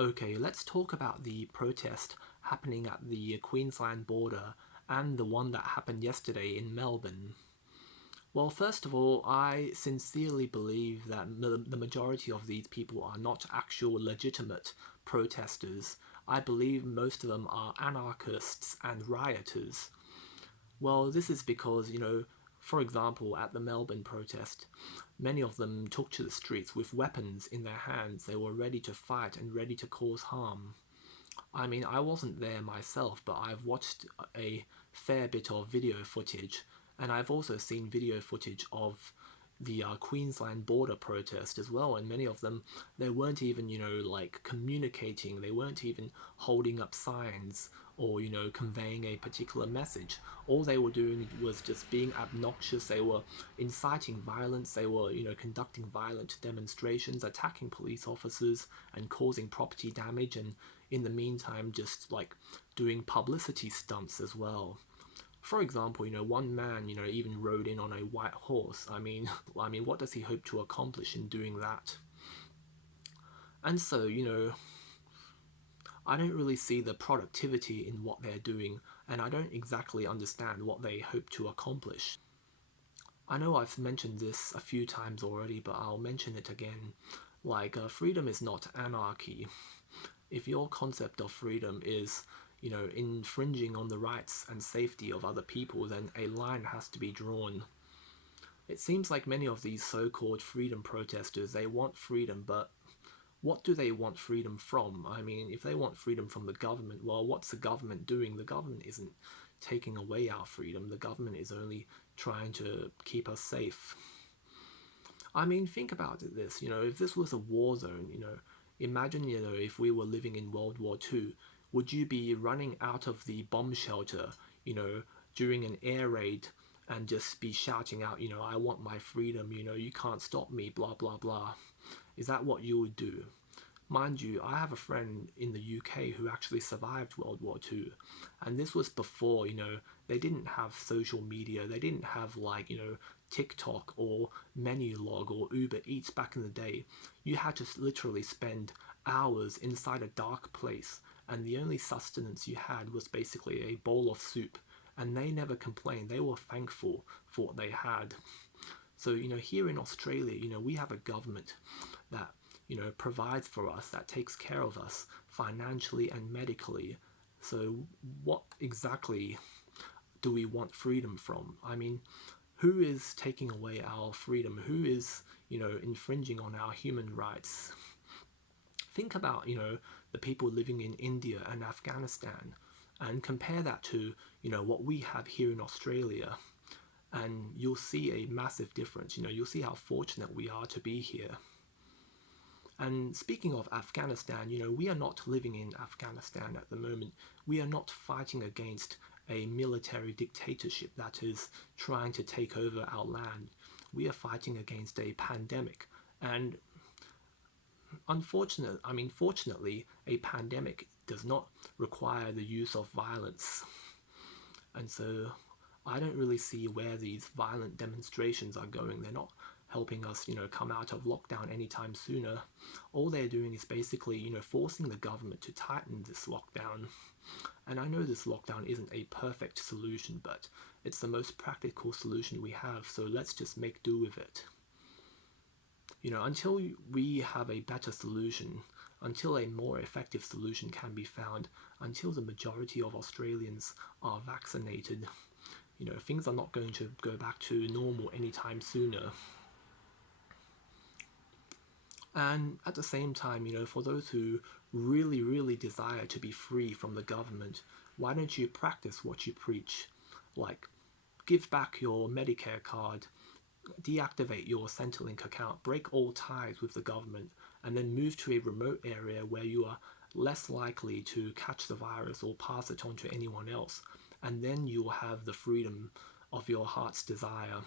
Okay, let's talk about the protest happening at the Queensland border and the one that happened yesterday in Melbourne. Well, first of all, I sincerely believe that the majority of these people are not actual legitimate protesters. I believe most of them are anarchists and rioters. Well, this is because, for example, at the Melbourne protest, many of them took to the streets with weapons in their hands. They were ready to fight and ready to cause harm. I mean, I wasn't there myself, but I've watched a fair bit of video footage, and I've also seen video footage of the Queensland border protest as well, and many of them, they weren't even, like communicating, they weren't even holding up signs or, conveying a particular message. All they were doing was just being obnoxious, they were inciting violence, they were, conducting violent demonstrations, attacking police officers, and causing property damage, and in the meantime, just like doing publicity stunts as well. For example, one man, even rode in on a white horse. I mean, what does he hope to accomplish in doing that? And so, I don't really see the productivity in what they're doing, and I don't exactly understand what they hope to accomplish. I know I've mentioned this a few times already, but I'll mention it again. Like, freedom is not anarchy. If your concept of freedom is, infringing on the rights and safety of other people, then a line has to be drawn. It seems like many of these so-called freedom protesters, they want freedom, but what do they want freedom from? I mean, if they want freedom from the government, well, what's the government doing? The government isn't taking away our freedom. The government is only trying to keep us safe. I mean, think about this, if this was a war zone, imagine, if we were living in World War II, would you be running out of the bomb shelter, during an air raid and just be shouting out, I want my freedom, you can't stop me, blah, blah, blah? Is that what you would do? Mind you, I have a friend in the UK who actually survived World War II, and this was before, they didn't have social media, they didn't have like, TikTok or Menulog or Uber Eats back in the day. You had to literally spend hours inside a dark place, and the only sustenance you had was basically a bowl of soup, and they never complained, they were thankful for what they had. So, here in Australia, we have a government that, provides for us, that takes care of us financially and medically. So, what exactly do we want freedom from? I mean, who is taking away our freedom? Who is, infringing on our human rights? Think about, the people living in India and Afghanistan and compare that to, what we have here in Australia, and you'll see a massive difference. You'll see how fortunate we are to be here. And speaking of Afghanistan, we are not living in Afghanistan at the moment. We are not fighting against a military dictatorship that is trying to take over our land. We are fighting against a pandemic. And fortunately, a pandemic does not require the use of violence. And so I don't really see where these violent demonstrations are going. They're not helping us, come out of lockdown anytime sooner. All they're doing is basically, forcing the government to tighten this lockdown. And I know this lockdown isn't a perfect solution, but it's the most practical solution we have, so let's just make do with it. Until we have a better solution, until a more effective solution can be found, until the majority of Australians are vaccinated, things are not going to go back to normal anytime sooner. And at the same time, for those who really, really desire to be free from the government, why don't you practice what you preach? Like, give back your Medicare card, deactivate your Centrelink account, break all ties with the government, and then move to a remote area where you are less likely to catch the virus or pass it on to anyone else. And then you will have the freedom of your heart's desire.